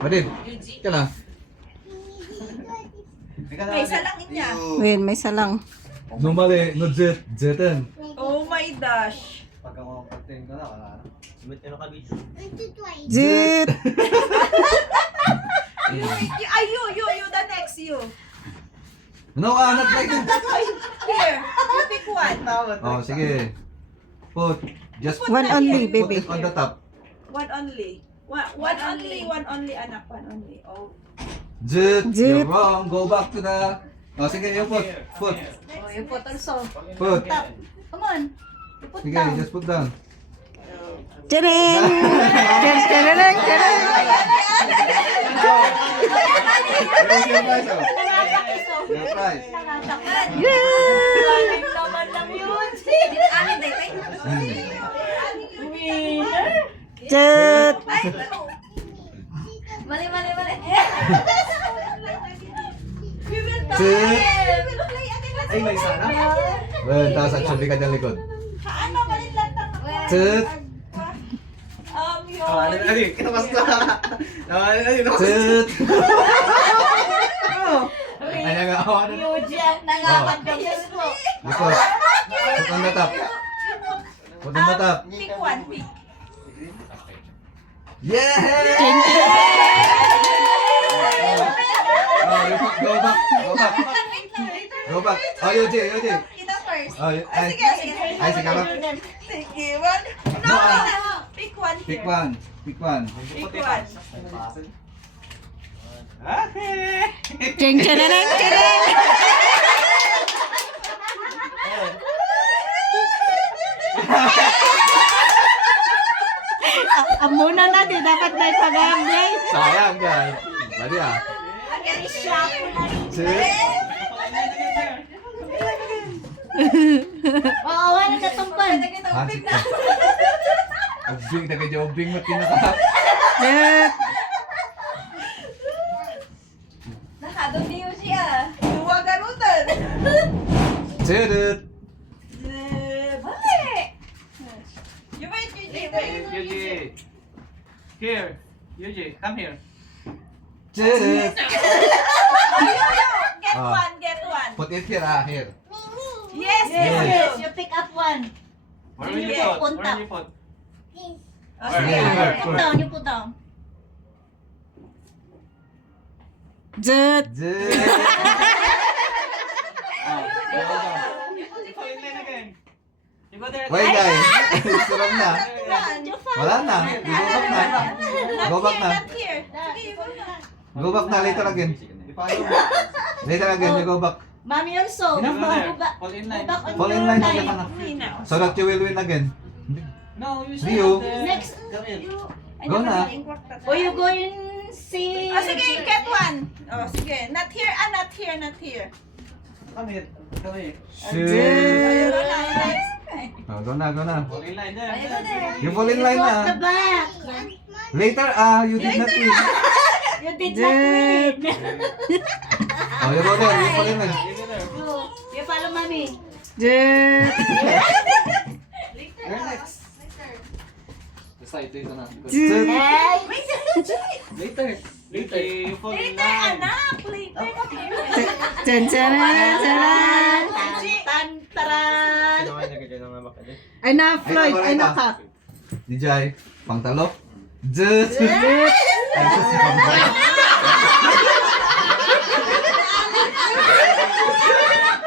Madin, ka na. May salangin niya. Wait, may salang. Numali, no jet, jetin. Oh my gosh. Pag ako pagtingin ko na, wala na. Sumit ka na kabis. Jit! You, the next you. No, not like it. Here, you pick one. Oh, sige. Put, just put One only, it baby. on the top. One only, anak, one only. Oh. Jet, Jet. you're wrong. Go back to the... Oh, sige, you put. Put. Oh, you put also. Put. Come on. You put Sige, down. just put down. Tcharing! Tcharing! Tcharing! Where's your prize, oh? Your prize. Yay! Naman lang yun. Amin, day. Jit! Mali. We will Jet. We will play again. Let's Ay, may sana? Well, tapos actually ka dyan likod. Ano, mali lang. Jet. Oh, ano, kinapas na. Ano, Jet. Ayan nga, oh, ano? Eugene, nangaman ka mo. Likod. Put on the top. Put on the top. Pick one, pick. Yeah! Oh, you put, go back. Go back. Oh, Yuji. Kita first. Oh, ay, Sige. ay, sige, back. Sige, one. No. Pick one here. Pick one. Pick one. Okay. Ching! Tcharing! Tcharing! Muna na, di dapat may pag-aamlay. Sayang, guys. Mali ah. Again, shuffle na rin. Jet. Oo, wala ka tumpan. Hansik ka. Obing, nagkadya obing mo tinaka. Jit! Nakadong ni Yuji ah. Duwa ganutan. Jet. Balik. You wait, Yuji. Yuji. Here. Yuji, come here. Jet. Get one. Put it here, ah, here. Yes. You pick up one. Where will you Yeah. put? Where will you put? Oh, Sige, sige. here, Put put. down, you put down. Jit! Jet. Fall in line again. You go there. Wait, guys. Sarap na. Run. Wala na. Go back na. Go back na. Not here. Sige, you go na. Go back na later again. Later again, you go back. Mommy also. Go there. Go back. Fall in line. Go back on Fall in your line line. again. Okay now. So that you will win again. No, you Rio. Next. Come here. Go na. Oh, you going see? Oh, sige, get one. Oh, sige. Not here, not here. Come here. Come here. Shit. Go na, next. Oh, go na. Fall in line there. Go there. You fall in line na. back. Later, you did not win. You did Jit! Oh, you go there. You fall in line. You go there. You follow mommy. Jit! You're next. Basta ito na. Shit. Hey. Later. Later. You fall in Later, line. anak. Later. Chan! Tcharing! Tcharing! Tan, taran. Ay na, Floyd! Ay na ka! DJ, pangtalo. Jet. Jit!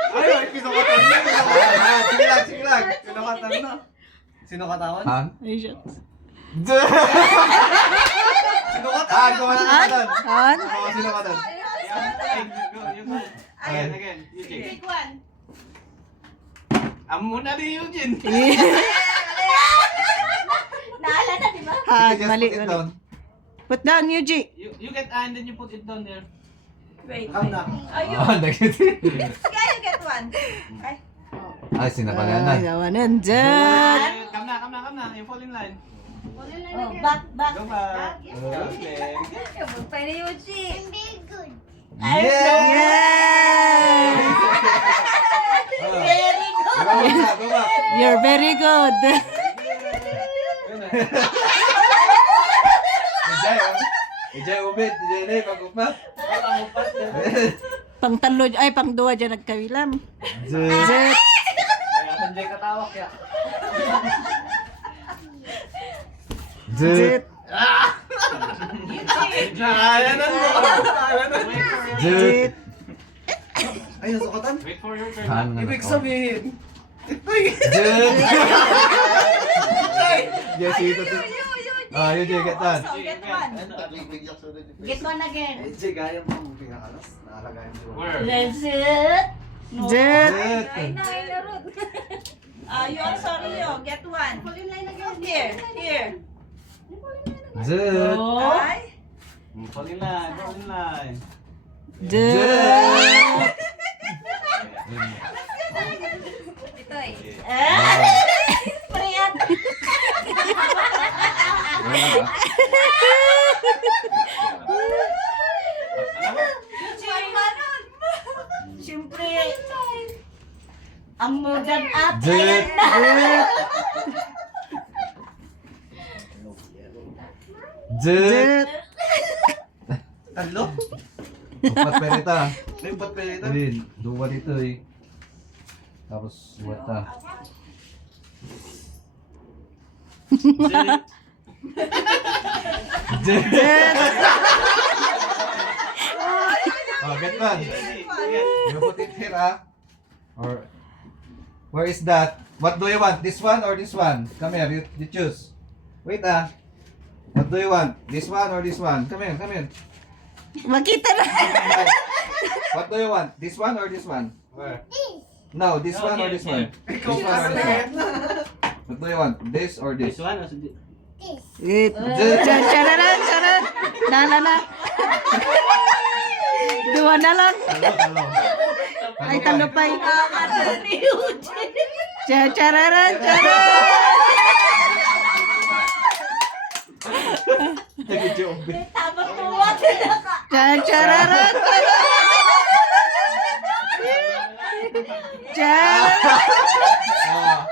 Ay, kinukatan na. Sige lang. Kinukatan na. Sino katawan? Ha? Ay, shit. Jet. Kinukatan Ah, go na. On? Oh, sino ka doon? You go. Again. Eugene. Pick one. Amo na ni Eugene. Naala na, di ba? Ah, Sige, just mali, put it mali. down. Put down, Yuji. You get and then you put it down there. Wait. Come na. Oh, you. Oh, nagkit. Sige, you get one. Ay. Ay, sinabalian na. Ay, gawanan. Jit! Come na. You fall in line. Oh, back. Go back. Okay. Magpay na Yuji. Yay! Very good. Go back. You're very good. Enjoy, oh. Ijay ubit, ijay na pag-upat. Pang talo, ay pang duwa dyan nagkawilam. Jet. Jet. Kaya nandiyan katawak ya. Jet. Nakalanan mo. Nakalanan mo. Jet. Ay, nasukatan. Wait for your turn. Ano Ibig na- sabihin. Jet. Yes, ito. Ah, you get that. So, get one. Get one again. Eh, Jay, gaya mo. Pinakalas. Nakalagayan mo. Where? Let's it. Jet. Jet. You also Rio. Get one. Here. Here. Jet. Ay. Fall in line. Fall in line. Jet. Itoy. Ah. Priyan. Siyempre, ang modern at Jet. Jet. Jet. Talo. Upat perita. May upat pa ito. Ayun, dua dito eh. Tapos, wata. Jet. Oh, get one. You put it here, ah. Or, where is that? What do you want? This one or this one? Come here, you choose. Wait, ah. What do you want? This one or this one? Come here, come here. Makita na. What do you want? This one or this one? Where? No, this one or this one? This one or this one? What do you want? This or this? This one or this? Jet. Chararan, charan. Na. Duwa na lang. Talo. Ay, talo pa yun. ni Eugene. Chararan, charan. Tama tuwa sila ka. Chararan, charan. Charan. Ah.